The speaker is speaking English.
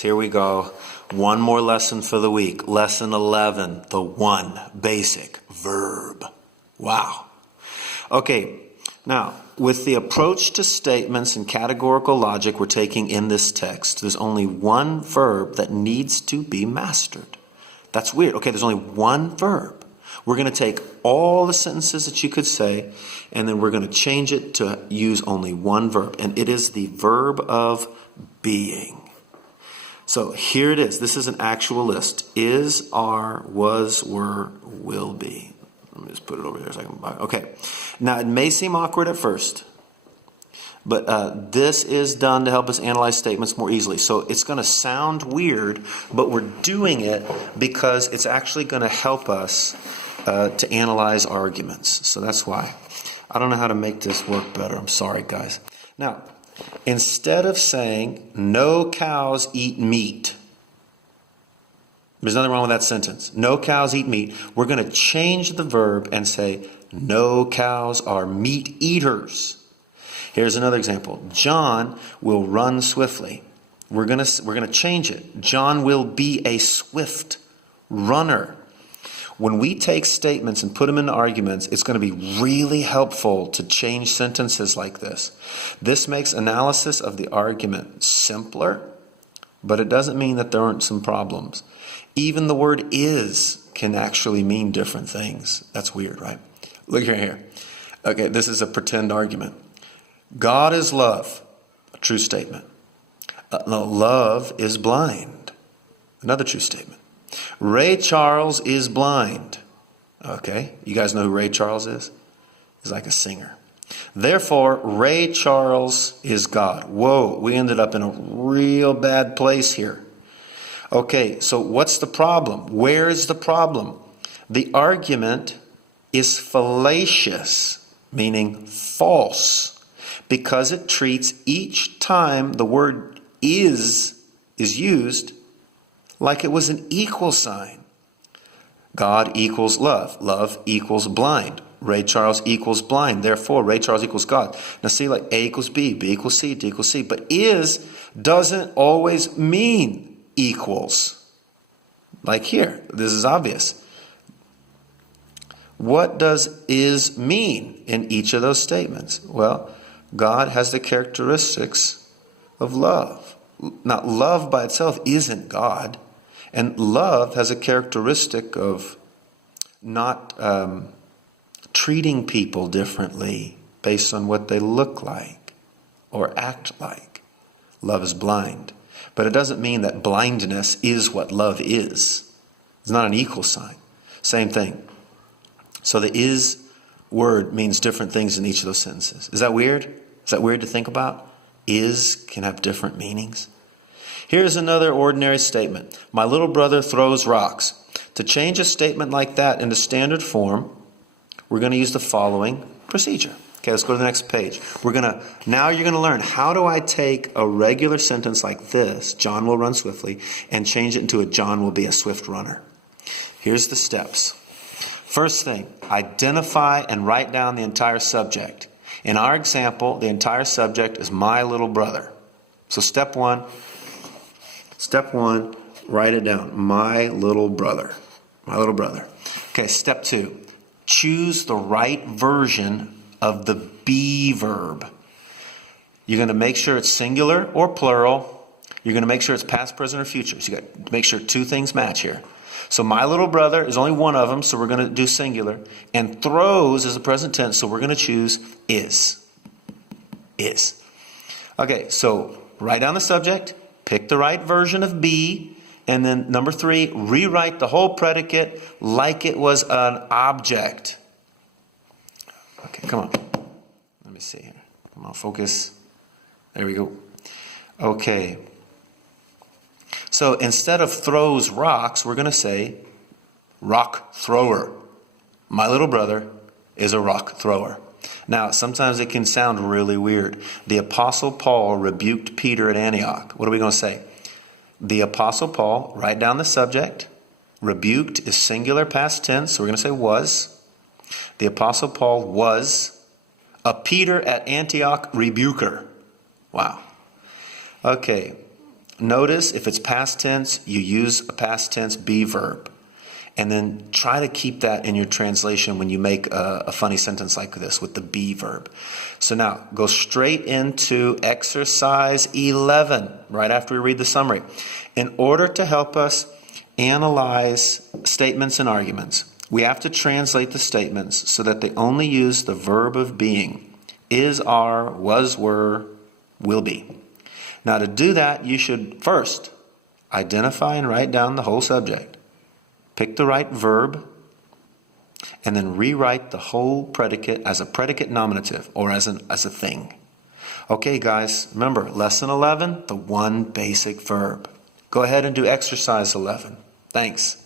Here we go. One more lesson for the week. Lesson 11, the one basic verb. Wow. Okay, now with the approach to statements and categorical logic we're taking in this text, there's only one verb that needs to be mastered. That's weird. Okay, there's only one verb. We're going to take all the sentences that you could say, and then we're going to change it to use only one verb, and it is the verb of being. So here it is. This is an actual list. Is, are, was, were, will be. Let me just put it over here so I can. Okay. Now it may seem awkward at first, but this is done to help us analyze statements more easily. So it's going to sound weird, but we're doing it because it's actually going to help us to analyze arguments. So that's why. I don't know how to make this work better. I'm sorry, guys. Now, instead of saying, no cows eat meat, there's nothing wrong with that sentence. No cows eat meat. We're going to change the verb and say, no cows are meat eaters. Here's another example. John will run swiftly. We're going to change it. John will be a swift runner. When we take statements and put them into arguments, it's going to be really helpful to change sentences like this. This makes analysis of the argument simpler, but it doesn't mean that there aren't some problems. Even the word is can actually mean different things. That's weird, right? Look here. Okay, this is a pretend argument. God is love. A true statement. No, love is blind. Another true statement. Ray Charles is blind. Okay, you guys know who Ray Charles is? He's like a singer. Therefore, Ray Charles is God. Whoa, we ended up in a real bad place here. Okay, so what's the problem? Where is the problem? The argument is fallacious, meaning false, because it treats each time the word is used like it was an equal sign. God equals love. Love equals blind. Ray Charles equals blind. Therefore, Ray Charles equals God. Now see, like A equals B, B equals C, D equals C. But is doesn't always mean equals. Like here, this is obvious. What does is mean in each of those statements? Well, God has the characteristics of love. Now, love by itself isn't God. And love has a characteristic of not treating people differently based on what they look like or act like. Love is blind. But it doesn't mean that blindness is what love is. It's not an equal sign. Same thing. So the is word means different things in each of those sentences. Is that weird? Is that weird to think about? Is can have different meanings. Here's another ordinary statement. My little brother throws rocks. To change a statement like that into standard form, we're going to use the following procedure. Okay, let's go to the next page. Now you're going to learn, how do I take a regular sentence like this, John will run swiftly, and change it into a John will be a swift runner. Here's the steps. First thing, identify and write down the entire subject. In our example, the entire subject is my little brother. So step one, write it down. My little brother. My little brother. Okay, step two. Choose the right version of the be verb. You're going to make sure it's singular or plural. You're going to make sure it's past, present, or future. So you got to make sure two things match here. So my little brother is only one of them, so we're going to do singular. And throws is the present tense, so we're going to choose is. Is. Okay, so write down the subject. Pick the right version of be, and then number 3, rewrite the whole predicate like it was an object. Okay, come on. Let me see here. Come on, focus. There we go. Okay. So instead of throws rocks, we're going to say rock thrower. My little brother is a rock thrower. Now, sometimes it can sound really weird. The Apostle Paul rebuked Peter at Antioch. What are we going to say? The Apostle Paul, write down the subject. Rebuked is singular past tense, so we're going to say was. The Apostle Paul was a Peter at Antioch rebuker. Wow. Okay. notice if it's past tense, you use a past tense be verb. And then try to keep that in your translation when you make a funny sentence like this with the be verb. So now, go straight into exercise 11, right after we read the summary. In order to help us analyze statements and arguments, we have to translate the statements so that they only use the verb of being. Is, are, was, were, will be. Now to do that, you should first identify and write down the whole subject. Pick the right verb, and then rewrite the whole predicate as a predicate nominative, or as a thing. Okay, guys, remember, lesson 11, the one basic verb. Go ahead and do exercise 11. Thanks.